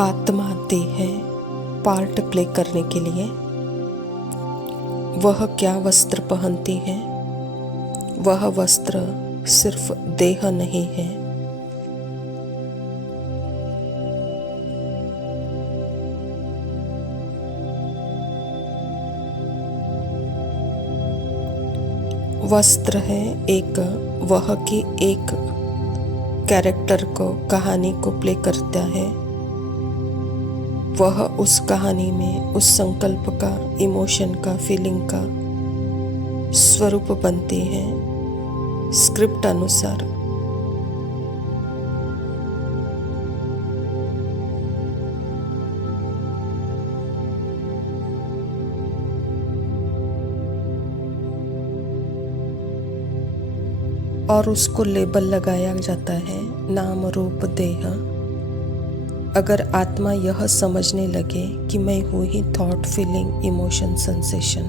आत्मा आती है पार्ट प्ले करने के लिए। वह क्या वस्त्र पहनती है? वह वस्त्र सिर्फ देह नहीं है। वस्त्र है एक वह की एक कैरेक्टर को, कहानी को प्ले करता है। वह उस कहानी में उस संकल्प का, इमोशन का, फीलिंग का स्वरूप बनती है स्क्रिप्ट अनुसार। और उसको लेबल लगाया जाता है नाम रूप देह। अगर आत्मा यह समझने लगे कि मैं हूँ ही थॉट, फीलिंग, इमोशन, सेंसेशन,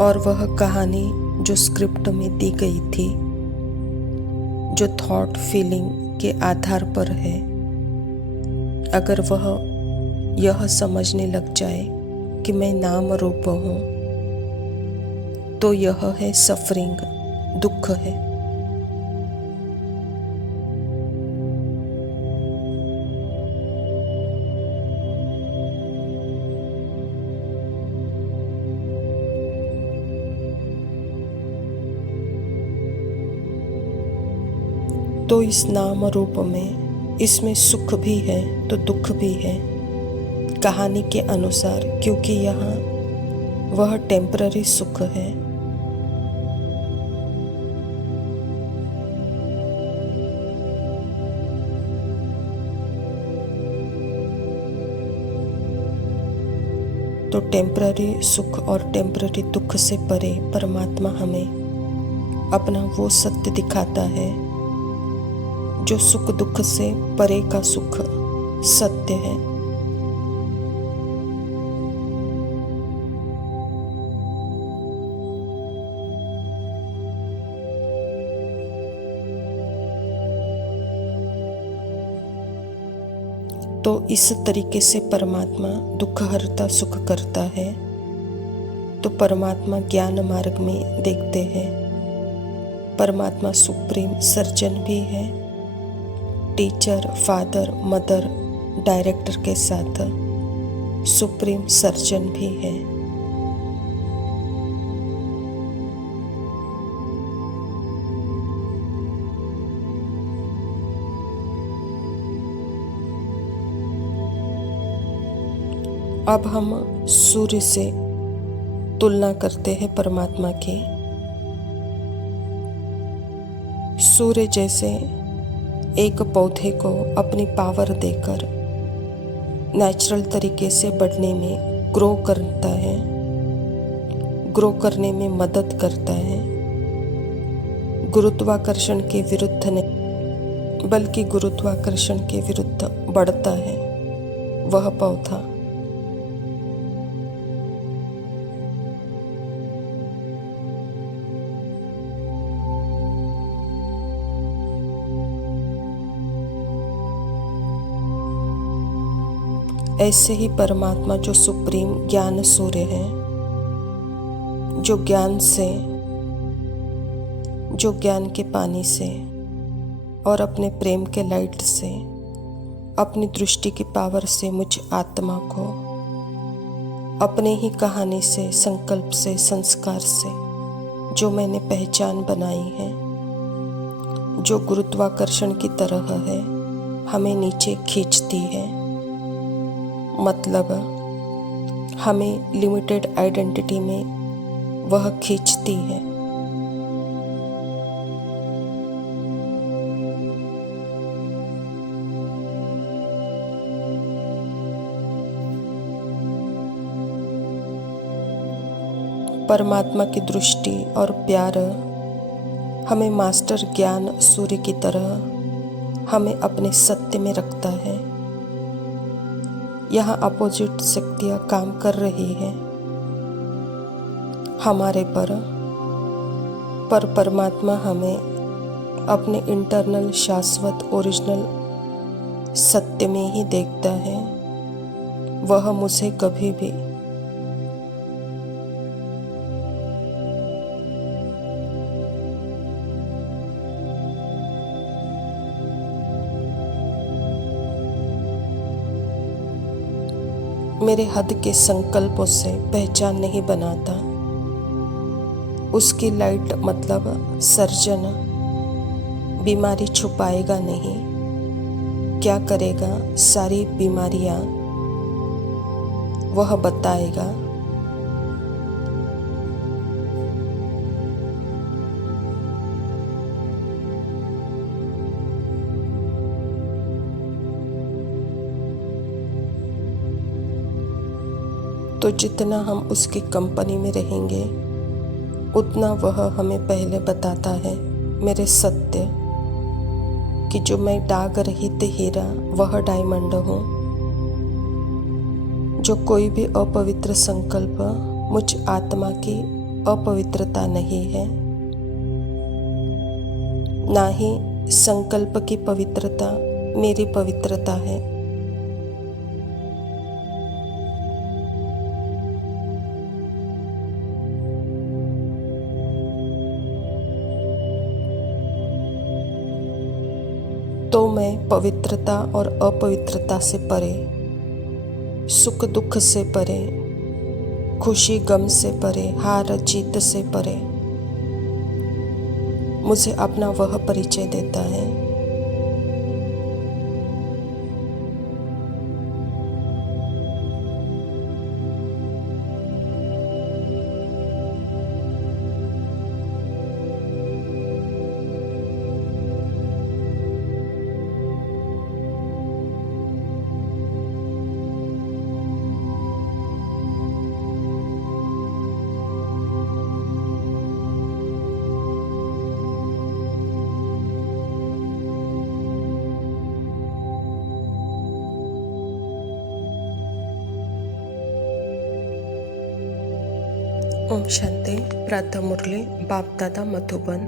और वह कहानी जो स्क्रिप्ट में दी गई थी, जो थॉट, फीलिंग के आधार पर है, अगर वह यह समझने लग जाए कि मैं नाम रूप हूँ, तो यह है सफरिंग, दुख है। तो इस नाम रूप में, इसमें सुख भी है तो दुख भी है कहानी के अनुसार, क्योंकि यहाँ वह टेम्पररी सुख है। तो टेम्पररी सुख और टेम्पररी दुख से परे परमात्मा हमें अपना वो सत्य दिखाता है जो सुख दुख से परे का सुख सत्य है। तो इस तरीके से परमात्मा दुख हरता सुख करता है। तो परमात्मा ज्ञान मार्ग में देखते हैं। परमात्मा सुप्रीम सर्जन भी है, टीचर, फादर, मदर, डायरेक्टर के साथ सुप्रीम सर्जन भी है। अब हम सूर्य से तुलना करते हैं परमात्मा की। सूर्य जैसे एक पौधे को अपनी पावर देकर नेचुरल तरीके से बढ़ने में, ग्रो करता है, ग्रो करने में मदद करता है। गुरुत्वाकर्षण के विरुद्ध नहीं, बल्कि गुरुत्वाकर्षण के विरुद्ध बढ़ता है वह पौधा। ऐसे ही परमात्मा जो सुप्रीम ज्ञान सूर्य है, जो ज्ञान से, जो ज्ञान के पानी से और अपने प्रेम के लाइट से, अपनी दृष्टि की पावर से मुझ आत्मा को अपने ही कहानी से, संकल्प से, संस्कार से जो मैंने पहचान बनाई है, जो गुरुत्वाकर्षण की तरह है, हमें नीचे खींचती है। मतलब हमें लिमिटेड आइडेंटिटी में वह खींचती है। परमात्मा की दृष्टि और प्यार हमें मास्टर ज्ञान सूर्य की तरह हमें अपने सत्य में रखता है। यहाँ अपोजिट शक्तियाँ काम कर रही है हमारे पर परमात्मा हमें अपने इंटरनल शाश्वत ओरिजिनल सत्य में ही देखता है, वह मुझे कभी भी मेरे हद के संकल्पों से पहचान नहीं बनाता। उसकी लाइट मतलब सर्जन बीमारी छुपाएगा नहीं। क्या करेगा सारी बीमारियां वह बताएगा। तो जितना हम उसकी कंपनी में रहेंगे उतना वह हमें पहले बताता है मेरे सत्य कि जो मैं दाग रहित हीरा वह डायमंड हूँ। जो कोई भी अपवित्र संकल्प मुझ आत्मा की अपवित्रता नहीं है, ना ही संकल्प की पवित्रता मेरी पवित्रता है। तो मैं पवित्रता और अपवित्रता से परे, सुख दुख से परे, खुशी गम से परे, हार जीत से परे मुझे अपना वह परिचय देता है। ओम शांति। प्रातः मुरली बाप दादा मधुबन।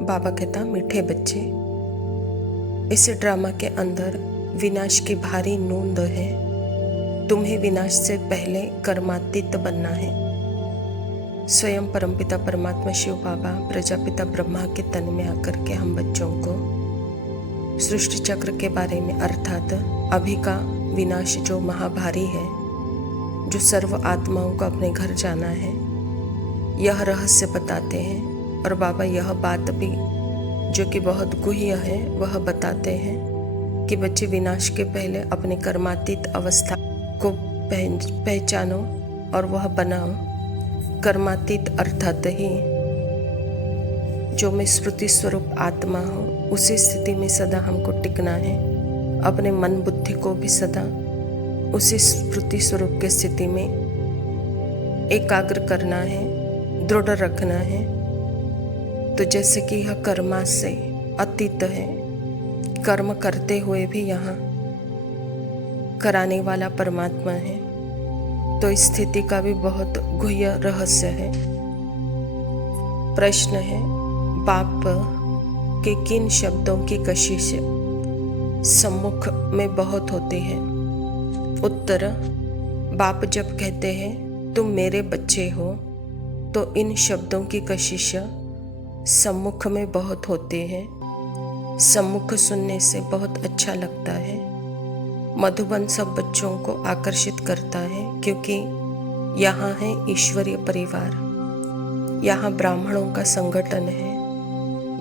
बाबा कहता मीठे बच्चे, इस ड्रामा के अंदर विनाश की भारी नोंद है। तुम्हें विनाश से पहले कर्मातीत बनना है। स्वयं परमपिता परमात्मा शिव बाबा प्रजापिता ब्रह्मा के तन में आकर के हम बच्चों को सृष्टि चक्र के बारे में अर्थात अभी का विनाश जो महाभारी है, जो सर्व आत्माओं को अपने घर जाना है, यह रहस्य बताते हैं। और बाबा यह बात भी जो कि बहुत गुह्य है वह बताते हैं कि बच्चे विनाश के पहले अपने कर्मातीत अवस्था को पहचानो और वह बनाओ। कर्मातीत अर्थात ही जो मैं स्मृति स्वरूप आत्मा हूँ, उसी स्थिति में सदा हमको टिकना है। अपने मन बुद्धि को भी सदा उसी स्मृति स्वरूप की स्थिति में एकाग्र करना है, दृढ़ रखना है। तो जैसे कि यह कर्मा से अतीत है, कर्म करते हुए भी यहाँ कराने वाला परमात्मा है। तो इस स्थिति का भी बहुत गुह्य रहस्य है। प्रश्न है, बाप के किन शब्दों की कशिश सम्मुख में बहुत होती है? उत्तर, बाप जब कहते हैं तुम मेरे बच्चे हो, तो इन शब्दों की कशिश सम्मुख में बहुत होते हैं। सम्मुख सुनने से बहुत अच्छा लगता है। मधुबन सब बच्चों को आकर्षित करता है, क्योंकि यहाँ है ईश्वरीय परिवार। यहाँ ब्राह्मणों का संगठन है।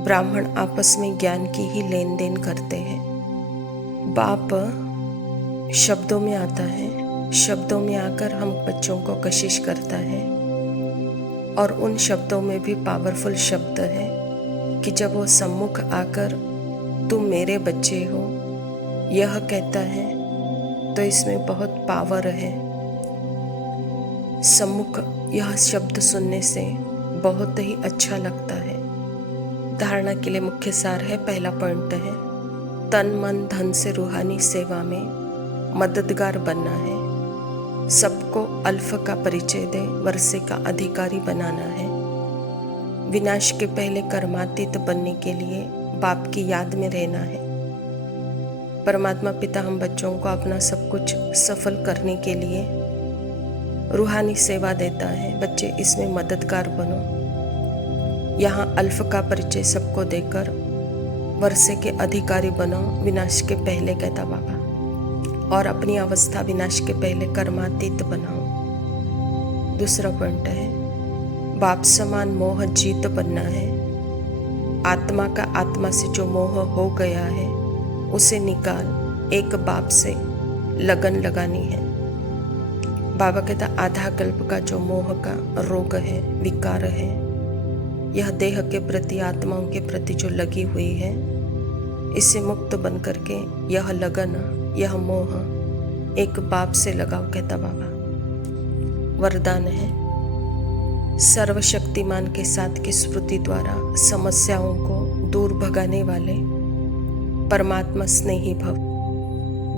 ब्राह्मण आपस में ज्ञान की ही लेन देन करते हैं। बाप शब्दों में आता है, शब्दों में आकर हम बच्चों को कशिश करता है। और उन शब्दों में भी पावरफुल शब्द है कि जब वो सम्मुख आकर तुम मेरे बच्चे हो यह कहता है, तो इसमें बहुत पावर है। सम्मुख यह शब्द सुनने से बहुत ही अच्छा लगता है। धारणा के लिए मुख्य सार है, पहला पॉइंट है तन मन धन से रूहानी सेवा में मददगार बनना है। सबको अल्फ का परिचय दे, वर्षे का अधिकारी बनाना है। विनाश के पहले कर्मातीत बनने के लिए बाप की याद में रहना है। परमात्मा पिता हम बच्चों को अपना सब कुछ सफल करने के लिए रूहानी सेवा देता है। बच्चे इसमें मददगार बनो। यहाँ अल्फ का परिचय सबको देकर वर्षे के अधिकारी बनो, विनाश के पहले, कहता बाबा। और अपनी अवस्था विनाश के पहले कर्मातीत बनाओ। दूसरा पॉइंट है, बाप समान मोह जीत बनना है। आत्मा का आत्मा से जो मोह हो गया है उसे निकाल, एक बाप से लगन लगानी है। बाबा कहता आधा कल्प का जो मोह का रोग है, विकार है, यह देह के प्रति, आत्माओं के प्रति जो लगी हुई है, इससे मुक्त बन करके यह लगन, यह मोह एक बाप से लगाओ, कहता बाबा। वरदान है, सर्वशक्तिमान के साथ की स्मृति द्वारा समस्याओं को दूर भगाने वाले परमात्मा स्नेही भव।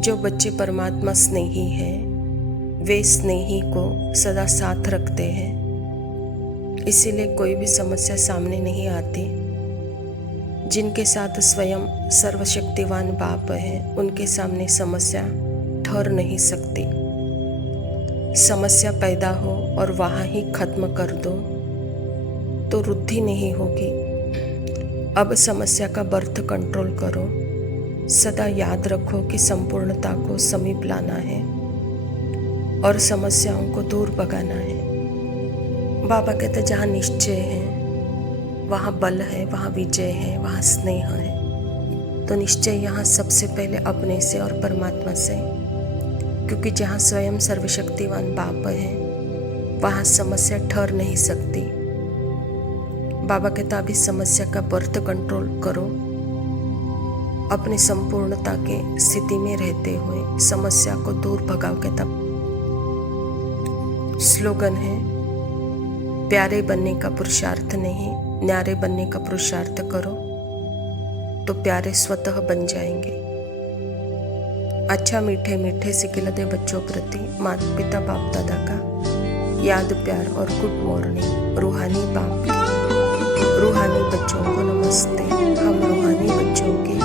जो बच्चे परमात्मा स्नेही हैं, वे स्नेही को सदा साथ रखते हैं, इसीलिए कोई भी समस्या सामने नहीं आती। जिनके साथ स्वयं सर्वशक्तिवान बाप है, उनके सामने समस्या ठहर नहीं सकती। समस्या पैदा हो और वहाँ ही खत्म कर दो तो वृद्धि नहीं होगी। अब समस्या का बर्थ कंट्रोल करो। सदा याद रखो कि संपूर्णता को समीप लाना है और समस्याओं को दूर भगाना है। बाबा कहते जहाँ निश्चय है वहाँ बल है, वहाँ विजय है, वहाँ स्नेह है। तो निश्चय यहाँ सबसे पहले अपने से और परमात्मा से, क्योंकि जहाँ स्वयं सर्वशक्तिवान बाप है वहाँ समस्या ठहर नहीं सकती। बाबा कहता अभी समस्या का बर्थ कंट्रोल करो। अपनी संपूर्णता के स्थिति में रहते हुए समस्या को दूर भगाओ, कहता। स्लोगन है, प्यारे बनने का पुरुषार्थ नहीं, न्यारे बनने का पुरुषार्थ करो तो प्यारे स्वतः बन जाएंगे। अच्छा मीठे मीठे सिखिलते बच्चों प्रति माता पिता बाप दादा का याद, प्यार और गुड मॉर्निंग। रूहानी बाप, रूहानी बच्चों को नमस्ते। हम रूहानी बच्चों के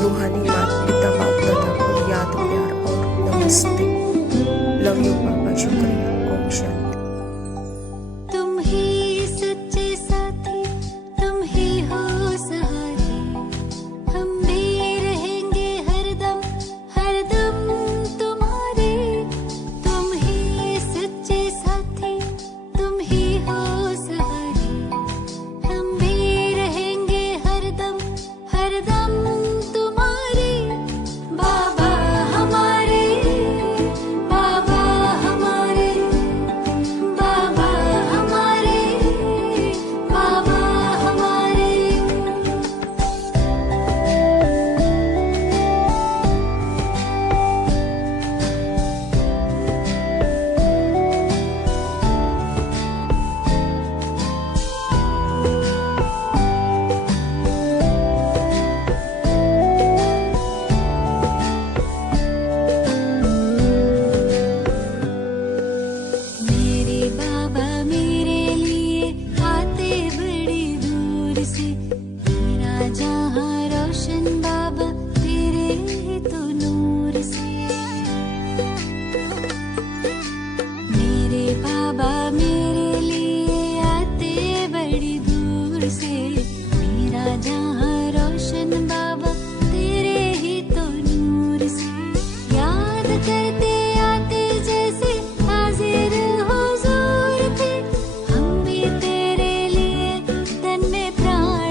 रूहानी माता पिता बाप दादा को याद, प्यार और नमस्ते। लव यू पापा, शुक्रिया। ओम शांति। तुम ही सच्चे साथी, तुम ही हो सहारे, हम भी रहेंगे हरदम हरदम तुम्हारे। तुम ही सच्चे साथी, तुम ही हो सहारे, हम भी रहेंगे हरदम हरदम तुम्हारे। बाबा हमारे, बाबा हमारे, बाबा हमारे, बाबा हमारे। मेरे बाबा मेरे लिए आते बड़ी दूर से, मेरा जहां रोशन बाबा तेरे ही तो नूर से। मेरे बाबा मेरे लिए आते बड़ी दूर से, मेरा जहां रोशन बाबा तेरे ही तो नूर से। याद करते आते जैसे हाजिर हुजूर थे, हम भी तेरे लिए तन में प्राण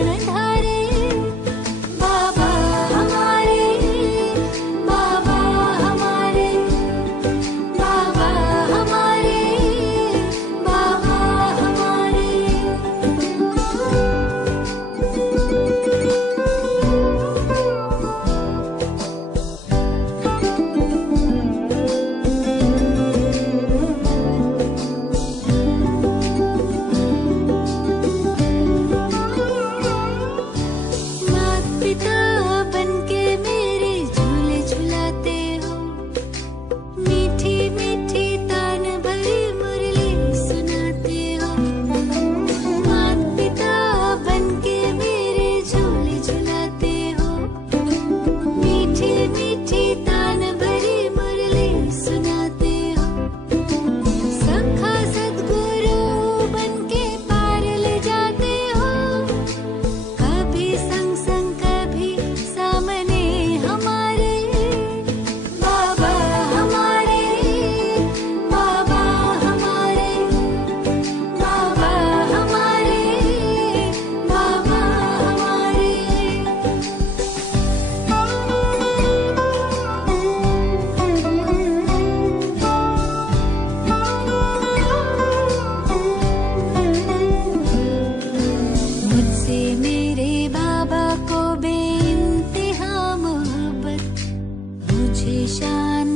मुझसे मेरे बाबा को बेइंतहा मोहब्बत, मुझे शान